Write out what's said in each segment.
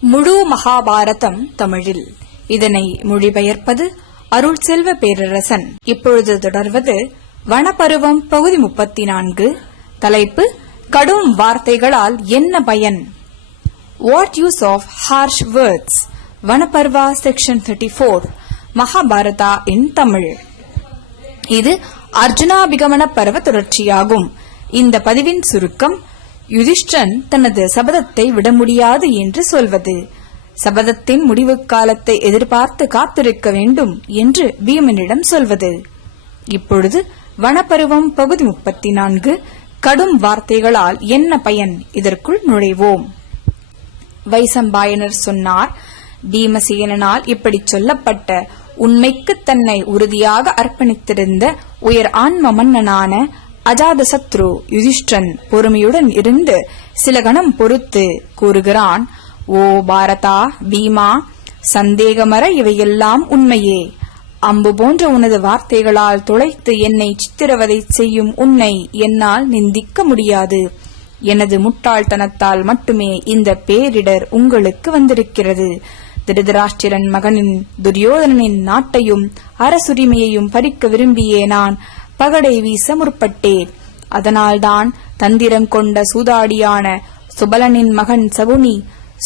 முழு மகாபாரதம் தமிழில். இதனை மொழிபெயர்ப்பது அருள் செல்வ பேரரசன். இப்பொழுது தொடர்வது வனப்பருவம் பகுதி முப்பத்தி நான்கு தலைப்பு கடும் வார்த்தைகளால் என்ன பயன்? What use of harsh words Vanaparva section thirty four Mahabharata in Tamil. இது அர்ஜுனாபிகமன பருவ தொடர்ச்சியாகும். இந்த பதிவின் சுருக்கம் யுதிஷ்டன் தனது சபதத்தை விட முடியாது என்று சொல்வது. சபதத்தின் முடிவு காலத்தை எதிர்பார்த்து காத்திருக்க வேண்டும் என்று பீமனிடம் சொல்வது. இப்பொழுது வனப்பருவம் பகுதி முப்பத்தி நான்கு கடும் வார்த்தைகளால் என்ன பயன்? இதற்குள் நுழைவோம். வைசம்பாயனர் சொன்னார் பீமசேனனால் இப்படி சொல்லப்பட்ட உண்மைக்கு தன்னை உறுதியாக அர்ப்பணித்திருந்த உயர் ஆன்ம மன்னனான அஜாதசத்ரு யுதிஷ்டன் பொறுமையுடன் இருந்து சில கணம் பொறுத்து கூறுகிறான் ஓ பாரதா பீமா சந்தேகமற இவையெல்லாம் உண்மையே. அம்பு போன்ற உனது வார்த்தைகளால் துளைத்து என்னை சித்திரவதை செய்யும் உன்னை என்னால் நிந்திக்க முடியாது. எனது முட்டாள்தனத்தால் மட்டுமே இந்த பேரிடர் உங்களுக்கு வந்திருக்கிறது. திருதராஷ்டிரன் மகனின் துரியோதனனின் நாட்டையும் அரசுரிமையையும் பறிக்க விரும்பியே நான். பகடை வீச முற்பட்டேன். அதனால்தான் தந்திரம் கொண்ட சூதாடியான சுபலனின் மகன் சகுனி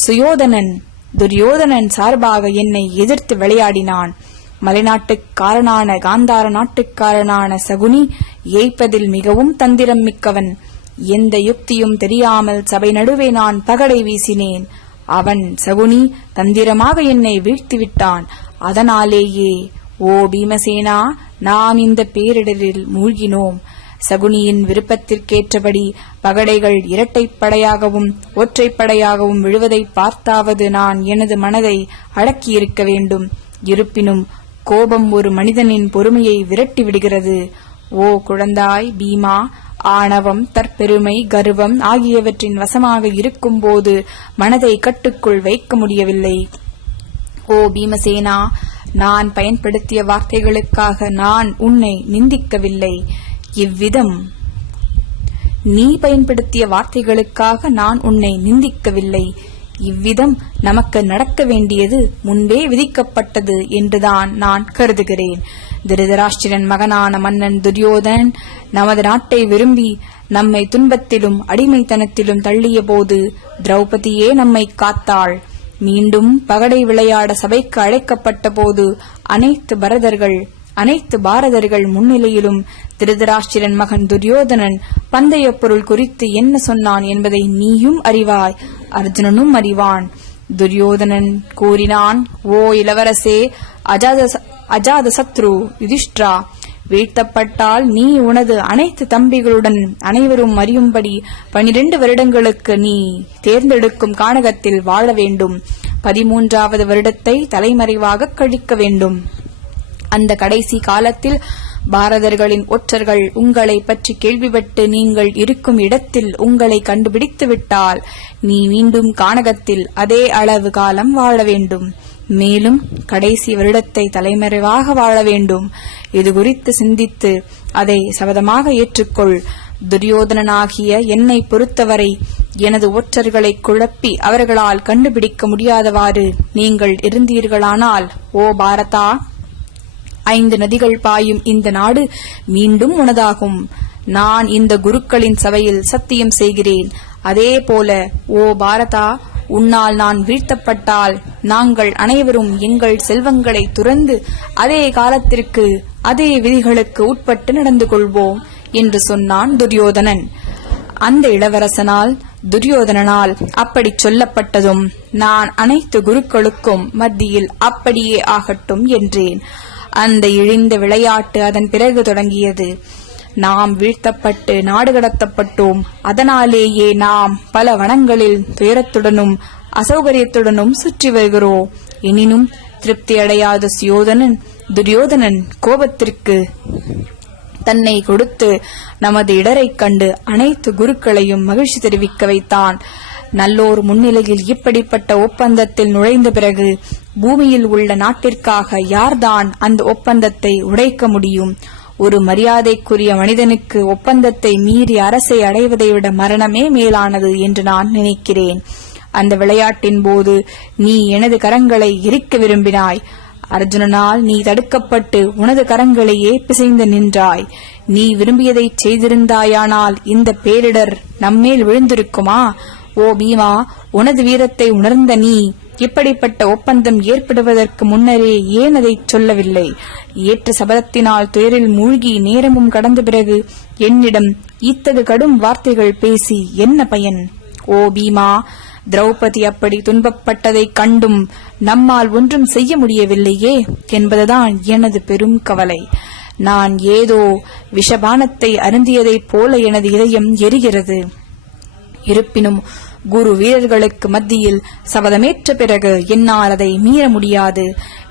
சுயோதனன் துரியோதனன் சார்பாக என்னை எதிர்த்து விளையாடினான். மலைநாட்டுக்காரனான காந்தார நாட்டுக்காரனான சகுனி ஏய்ப்பதில் மிகவும் தந்திரம் மிக்கவன். எந்த யுக்தியும் தெரியாமல் சபை நடுவே நான் பகடை வீசினேன். அவன் சகுனி தந்திரமாக என்னை வீழ்த்திவிட்டான். அதனாலேயே ஓ பீமசேனா நாம் இந்த பேரிடரில் மூழ்கினோம். சகுனியின் விருப்பத்திற்கேற்றபடி பகடைகள் இரட்டைப்படையாகவும் ஒற்றைப்படையாகவும் விழுவதை பார்த்தாவது நான் எனது மனதை அடக்கியிருக்க வேண்டும். இருப்பினும் கோபம் ஒரு மனிதனின் பொறுமையை விரட்டி விடுகிறது ஓ குழந்தாய் பீமா ஆணவம் தற்பெருமை கர்வம் ஆகியவற்றின் வசமாக இருக்கும்போது மனதை கட்டுக்குள் வைக்க முடியவில்லை. ஓ பீமசேனா நான் பயன்படுத்திய வார்த்தைகளுக்காக நான் உன்னை நிந்திக்கவில்லை. இவ்விதம். நீ பயன்படுத்திய வார்த்தைகளுக்காக நான் உன்னை நிந்திக்கவில்லை. இவ்விதம் நமக்கு நடக்க வேண்டியது முன்பே விதிக்கப்பட்டது என்றுதான் நான் கருதுகிறேன். திருதராஷ்டிரன் மகனான மன்னன் துரியோதனன் நமது நாட்டை விரும்பி நம்மை துன்பத்திலும் அடிமைத்தனத்திலும் தள்ளிய போது திரௌபதியே நம்மை காத்தாள். மீண்டும் பகடை விளையாட சபைக்கு அழைக்கப்பட்ட போது அனைத்து பரதர்கள் அனைத்து பாரதர்கள் முன்னிலையிலும் திருதராஷ்டிரன் மகன் துரியோதனன் பந்தய பொருள் குறித்து என்ன சொன்னான் என்பதை நீயும் அறிவாய் அர்ஜுனனும் அறிவான். துரியோதனன் கூறினான் ஓ இளவரசே அஜாத அஜாத சத்ரு யுதிஷ்டிரா வீழ்த்தப்பட்டால் நீ உனது அனைத்து தம்பிகளுடன் அனைவரும் அறியும்படி பனிரெண்டு வருடங்களுக்கு நீ தேர்ந்தெடுக்கும் கானகத்தில் வாழ வேண்டும். பதிமூன்றாவது வருடத்தை தலைமறைவாக கழிக்க வேண்டும். அந்த கடைசி காலத்தில் பாரதர்களின் ஒற்றர்கள் உங்களை பற்றி கேள்விப்பட்டு நீங்கள் இருக்கும் இடத்தில் உங்களை கண்டுபிடித்து விட்டால் நீ மீண்டும் கானகத்தில் அதே அளவு காலம் வாழ வேண்டும். மேலும் கடைசி வருடத்தை தலைமறைவாக வாழ வேண்டும். இது குறித்து சிந்தித்து அதை சபதமாக ஏற்றுக்கொள். துரியோதனனாகிய என்னை பொறுத்தவரை எனது ஒற்றர்களை குழப்பி அவர்களால் கண்டுபிடிக்க முடியாதவாறு நீங்கள் இருந்தீர்களானால் ஓ பாரதா ஐந்து நதிகள் பாயும் இந்த நாடு மீண்டும் உனதாகும். நான் இந்த குருக்களின் சபையில் சத்தியம் செய்கிறேன். அதே போல ஓ பாரதா உன்னால் நான் வீழ்த்தப்பட்டால் நாங்கள் அனைவரும் எங்கள் செல்வங்களை துறந்து அதே காலத்திற்கு அதே விதிகளுக்கு உட்பட்டு நடந்து கொள்வோம் என்று சொன்னான் துரியோதனன். அந்த இளவரசனால் துரியோதனனால் அப்படி சொல்லப்பட்டதும் நான் அனைத்து குருக்களுக்கும் மத்தியில் அப்படியே ஆகட்டும் என்றேன். அந்த இழிந்த விளையாட்டு அதன் பிறகு தொடங்கியது. நாம் வீழ்த்தப்பட்டு நாடு கடத்தப்பட்டோம். அதனாலேயே நாம் பல வனங்களில் துயரத்துடனும் அசௌகரியத்துடனும் சுற்றி வருகிறோம். எனினும் திருப்தியடையாத சுயோதனன் துரியோதனன் கோபத்திற்கு தன்னை கொடுத்து நமது இடரைக் கண்டு அனைத்து குருக்களையும் மகிழ்ச்சி தெரிவிக்க வைத்தான். நல்லோர் முன்னிலையில் இப்படிப்பட்ட ஒப்பந்தத்தில் நுழைந்த பிறகு பூமியில் உள்ள நாட்டிற்காக யார்தான் அந்த ஒப்பந்தத்தை உடைக்க முடியும்? ஒரு மரியாதைக்குரிய மனிதனுக்கு ஒப்பந்தத்தை மீறி அரசை அடைவதை விட மரணமே மேலானது என்று நான் நினைக்கிறேன். அந்த விளையாட்டின் போது நீ எனது கரங்களை எரிக்க விரும்பினாய். அர்ஜுனனால் நீ தடுக்கப்பட்டு உனது கரங்களையே பிசைந்து நின்றாய். நீ விரும்பியதைச் செய்திருந்தாயானால் இந்த பேரிடர் நம்மேல் விழுந்திருக்குமா? ஓ பீமா உனது வீரத்தை உணர்ந்த நீ இப்படிப்பட்ட ஒப்பந்தம் ஏற்படுவதற்கு முன்னரே ஏன் அதை சொல்லவில்லை? ஏற்ற சபதத்தினால் துயரில் மூழ்கி நேரமும் கடந்த பிறகு என்னிடம் இத்தகு கடும் வார்த்தைகள் பேசி என்ன பயன்? ஓ பீமா திரௌபதி அப்படி துன்பப்பட்டதைக் கண்டும் நம்மால் ஒன்றும் செய்ய முடியவில்லையே என்பதுதான் எனது பெரும் கவலை. நான் ஏதோ விஷபானத்தை அருந்தியதைப் போல எனது இதயம் எரிகிறது. இருப்பினும் குரு வீரர்களுக்கு மத்தியில் சபதமேற்ற பிறகு என்னால் அதை மீற முடியாது.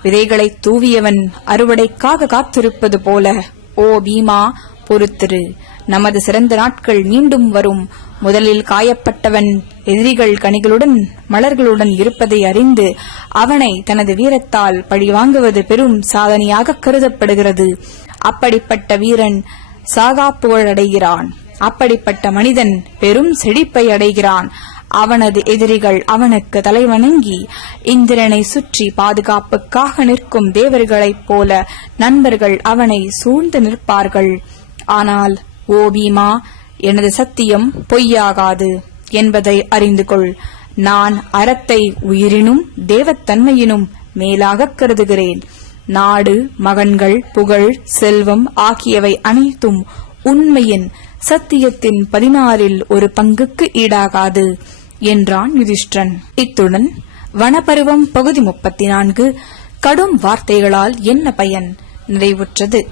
விதைகளை தூவியவன் அறுவடைக்காக காத்திருப்பது போல ஓ பீமா பொறுத்திரு. நமது சிறந்த நாட்கள் மீண்டும் வரும். முதலில் காயப்பட்டவன் எதிரிகள் கனிகளுடன் மலர்களுடன் இருப்பதை அறிந்து அவனை தனது வீரத்தால் பழிவாங்குவது பெரும் சாதனையாக கருதப்படுகிறது. அப்படிப்பட்ட வீரன் சாகா புகழடைகிறான் அப்படிப்பட்ட மனிதன் பெரும் செழிப்பை அடைகிறான். அவனது எதிரிகள் அவனுக்கு தலைவணங்கி இந்திரனை சுற்றி பாதுகாப்புக்காக நிற்கும் தேவர்களைப் போல நண்பர்கள் அவனை சூழ்ந்து நிற்பார்கள். ஆனால் ஓ பீமா எனது சத்தியம் பொய்யாகாது என்பதை அறிந்து கொள். நான் அறத்தை உயிரினும் தேவத்தன்மையினும் மேலாகக் கருதுகிறேன். நாடு மகன்கள் புகழ் செல்வம் ஆகியவை அனைத்தும் உண்மையின் சத்தியத்தின் பதினாறில் ஒரு பங்குக்கு ஈடாகாது என்றான் யுதிஷ்டன் இத்துடன் வனப்பருவம் பகுதி முப்பத்தி நான்கு கடும் வார்த்தைகளால் என்ன பயன்? நிறைவுற்றது.